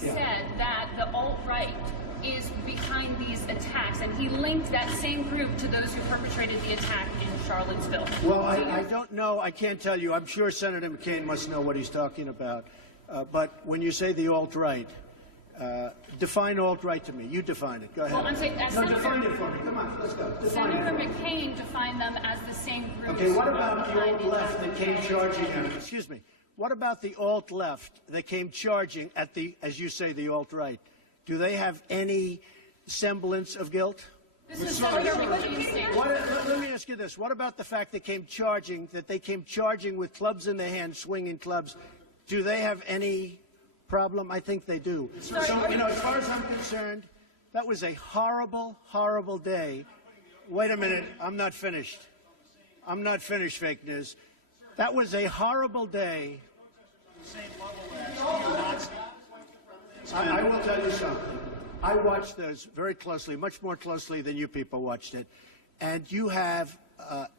said that the alt-right is behind these attacks, and he linked that same group to those who perpetrated the attack in Charlottesville. Well, I don't know. I can't tell you. I'm sure Senator McCain must know what he's talking about. But when you say the alt-right, define alt-right to me. You define it. Go ahead. Well, I'm saying, define it for me. Come on, let's go. Senator McCain defined them as the same group. Okay, what about the alt-left that came charging at, excuse me, what about the alt-left that came charging at the, as you say, the alt-right? Do they have any semblance of guilt? This is Senator McCain's statement. Let me ask you this. What about the fact they came charging with clubs in their hands, swinging clubs? Do they have any problem? I think they do. So, you know, as far as I'm concerned, that was a horrible, horrible day. Wait a minute. I'm not finished. I'm not finished, fake news. That was a horrible day. I will tell you something. I watched those very closely, much more closely than you people watched it. And you have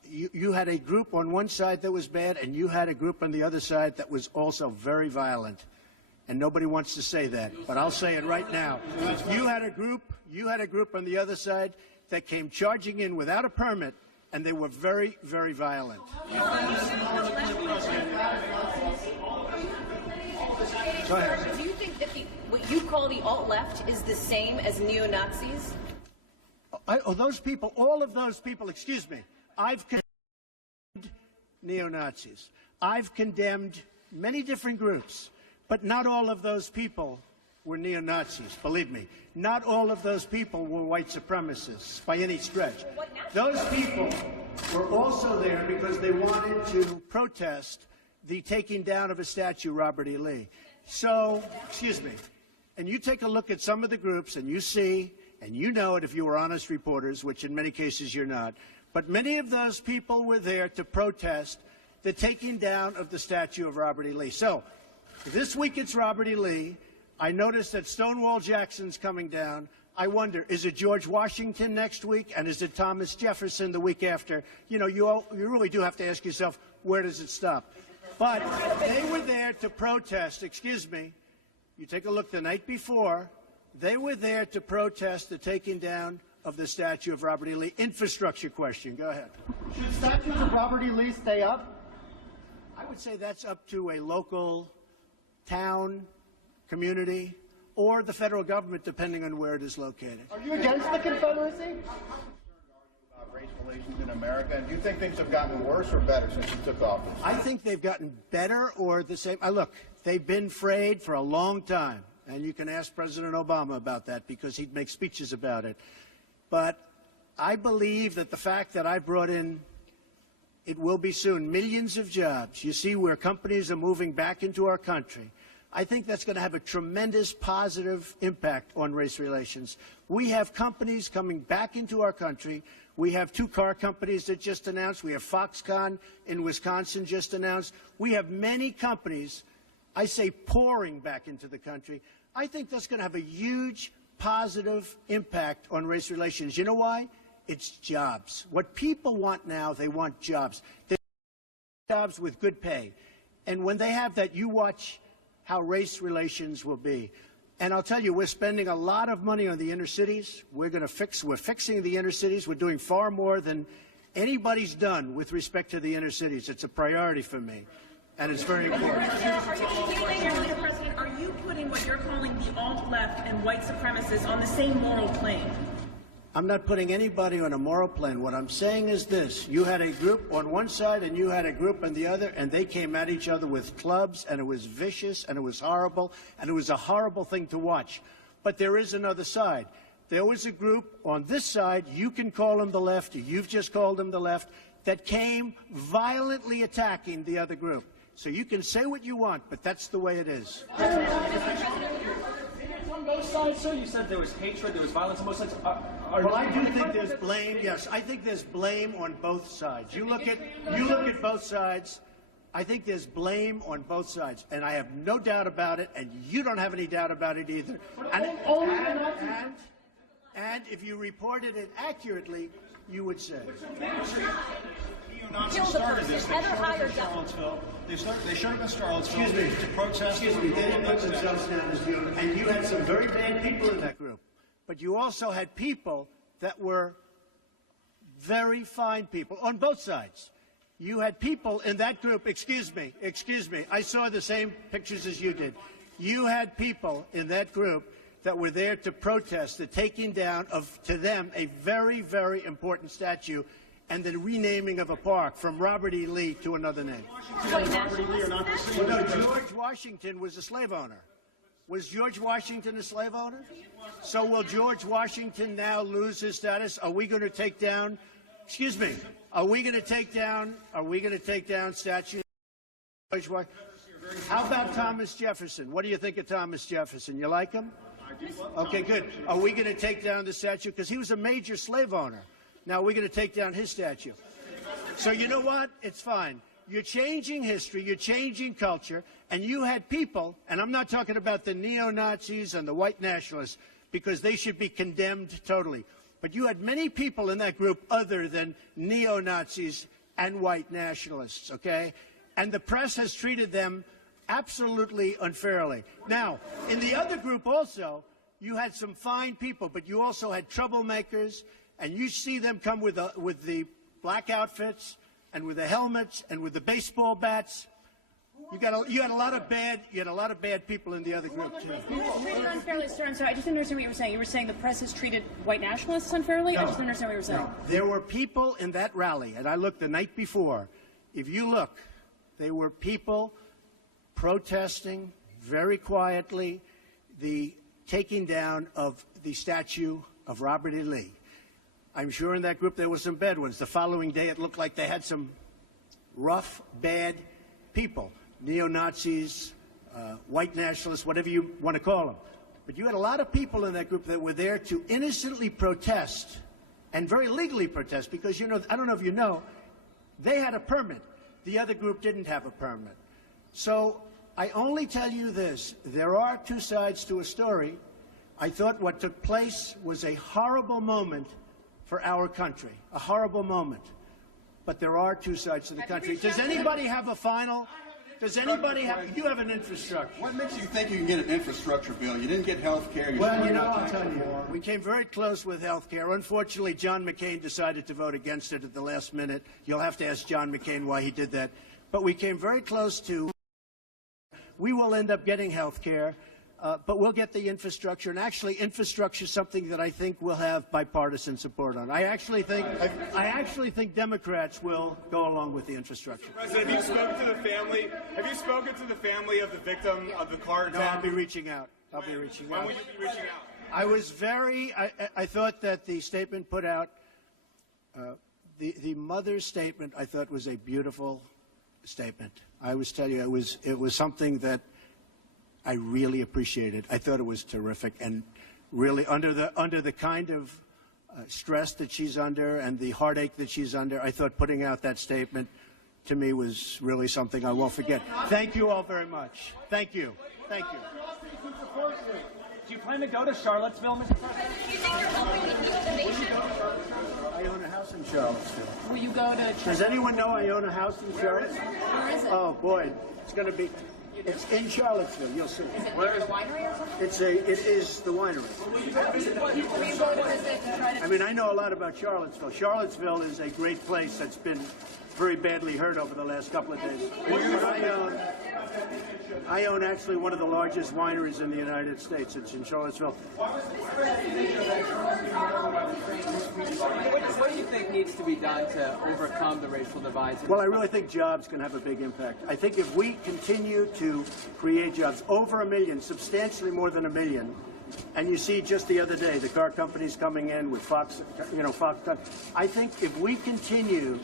you had a group on one side that was bad, and you had a group on the other side that was also very violent. And nobody wants to say that, but I'll say it right now. You had a group on the other side that came charging in without a permit, and they were very, very violent. Go ahead. Do you think that what you call the alt-left is the same as neo-Nazis? Those people, all of those people, excuse me, I've condemned neo-Nazis. I've condemned many different groups, but not all of those people were neo-Nazis, believe me. Not all of those people were white supremacists by any stretch. Those people were also there because they wanted to protest the taking down of a statue, Robert E. Lee. So, excuse me, and you take a look at some of the groups and you see, and you know it if you were honest reporters, which in many cases you're not, but many of those people were there to protest the taking down of the statue of Robert E. Lee. So, this week it's Robert E. Lee. I noticed that Stonewall Jackson's coming down. I wonder, is it George Washington next week, and is it Thomas Jefferson the week after? You know, you really do have to ask yourself, where does it stop? But they were there to protest, excuse me, you take a look the night before, they were there to protest the taking down of the statue of Robert E. Lee. Infrastructure question, go ahead. Should statues of Robert E. Lee stay up? I would say that's up to a local town, community, or the federal government, depending on where it is located. Are you against the Confederacy? Race relations in America, and do you think things have gotten worse or better since you took office? I think they've gotten better or the same. Look, they've been frayed for a long time, and you can ask President Obama about that because he'd make speeches about it. But I believe that the fact that I brought in, it will be soon, millions of jobs. You see where companies are moving back into our country. I think that's going to have a tremendous positive impact on race relations. We have companies coming back into our country. We have 2 car companies that just announced. We have Foxconn in Wisconsin just announced. We have many companies, I say, pouring back into the country. I think that's going to have a huge positive impact on race relations. You know why? It's jobs. What people want now, they want jobs. They want jobs with good pay. And when they have that, you watch how race relations will be. And I'll tell you, we're spending a lot of money on the inner cities. We're fixing the inner cities. We're doing far more than anybody's done with respect to the inner cities. It's a priority for me, and it's very important. Mr. President, are you putting what you're calling the alt-left and white supremacists on the same moral plane? I'm not putting anybody on a moral plane. What I'm saying is this. You had a group on one side and you had a group on the other, and they came at each other with clubs, and it was vicious, and it was horrible, and it was a horrible thing to watch. But there is another side. There was a group on this side, you can call them the left, you've just called them the left, that came violently attacking the other group. So you can say what you want, but that's the way it is. On both sides, sir? You said there was hatred, there was violence on both sides. Well, I do think there's blame. Yes, I think there's blame on both sides. You look at both sides. I think there's blame on both sides, and I have no doubt about it, and you don't have any doubt about it either. And if you reported it accurately, you would say. Kill the person. Heather hired them. They showed up in Charlottesville Excuse me. to protest. Excuse me. They didn't put themselves down as the owner. And you had some very bad people in that group. But you also had people that were very fine people on both sides. You had people in that group, excuse me, I saw the same pictures as you did. You had people in that group that were there to protest the taking down of, to them, a very, very important statue and the renaming of a park from Robert E. Lee to another name. White nationalist statue? Well, no, George Washington was a slave owner. Was George Washington a slave owner? So will George Washington now lose his status? Are we going to take down, excuse me, are we going to take down statues? How about Thomas Jefferson? What do you think of Thomas Jefferson? You like him? Okay, good. Are we going to take down the statue? Because he was a major slave owner. Now we're going to take down his statue. So you know what? It's fine. You're changing history, you're changing culture, and you had people, and I'm not talking about the neo-Nazis and the white nationalists, because they should be condemned totally. But you had many people in that group other than neo-Nazis and white nationalists, okay? And the press has treated them absolutely unfairly. Now, in the other group also, you had some fine people, but you also had troublemakers, and you see them come with the black outfits and with the helmets and with the baseball bats. You had a lot of bad people in the other group too. Unfairly, sir. I'm sorry. I just didn't understand what you were saying. You were saying the press has treated white nationalists unfairly? No. I just didn't understand what you were saying. No. There were people in that rally, and I looked the night before. If you look, there were people protesting very quietly the taking down of the statue of Robert E. Lee. I'm sure in that group there were some bad ones. The following day it looked like they had some rough, bad people, neo-Nazis, white nationalists, whatever you want to call them. But you had a lot of people in that group that were there to innocently protest and very legally protest because, you know, I don't know if you know, they had a permit. The other group didn't have a permit. So I only tell you this. There are two sides to a story. I thought what took place was a horrible moment for our country, a horrible moment. But there are two sides to the country. Does anybody have a final? Does anybody have? You have an infrastructure. What makes you think you can get an infrastructure bill? You didn't get health care. Well, you know, I'll tell you. We came very close with health care. Unfortunately, John McCain decided to vote against it at the last minute. You'll have to ask John McCain why he did that. But we came very close to. We will end up getting health care. But we'll get the infrastructure, and actually infrastructure is something that I think we'll have bipartisan support on. I actually think Democrats will go along with the infrastructure. President, have you spoken to the family? Have you spoken to the family of the victim of the car attack? No, I'll be reaching out. I'll be reaching out. When will you be reaching out? I was very, I thought that the statement put out, the mother's statement, I thought was a beautiful statement. I was telling you, it was something that I really appreciated. I thought it was terrific, and really under the kind of stress that she's under and the heartache that she's under, I thought putting out that statement to me was really something I won't forget. Thank you all very much. Thank you. Thank you. Do you plan to go to Charlottesville, Mr. President? Do you think you're helping the heal the nation? I own a house in Charlottesville. Will you go to? Does anyone know I own a house in Charlottesville? Where is it? Oh boy, it's going to be. It's in Charlottesville. You'll see. Is it near the winery or something? It is the winery. Will you go to visit to try to? I mean, I know a lot about Charlottesville. Charlottesville is a great place that's been very badly hurt over the last couple of days. I own actually one of the largest wineries in the United States. It's in Charlottesville. What do you think needs to be done to overcome the racial divides? Well, I really think jobs can have a big impact. I think if we continue to create jobs, over 1 million, substantially more than 1 million, and you see just the other day, the car companies coming in with Fox, Fox. I think if we continue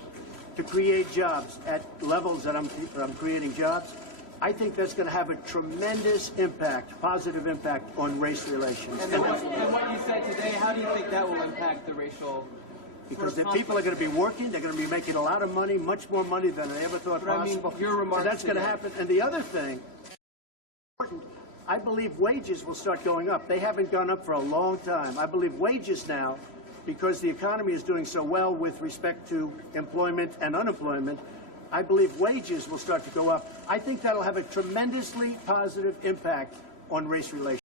to create jobs at levels that I'm creating jobs, I think that's going to have a tremendous impact, positive impact on race relations. And what you said today, how do you think that will impact the rational? Because the people are going to be working, they're going to be making a lot of money, much more money than I ever thought possible. Your remarks so that's going to happen. And the other thing, I believe wages will start going up. They haven't gone up for a long time. I believe wages now, because the economy is doing so well with respect to employment and unemployment, I believe wages will start to go up. I think that'll have a tremendously positive impact on race relations.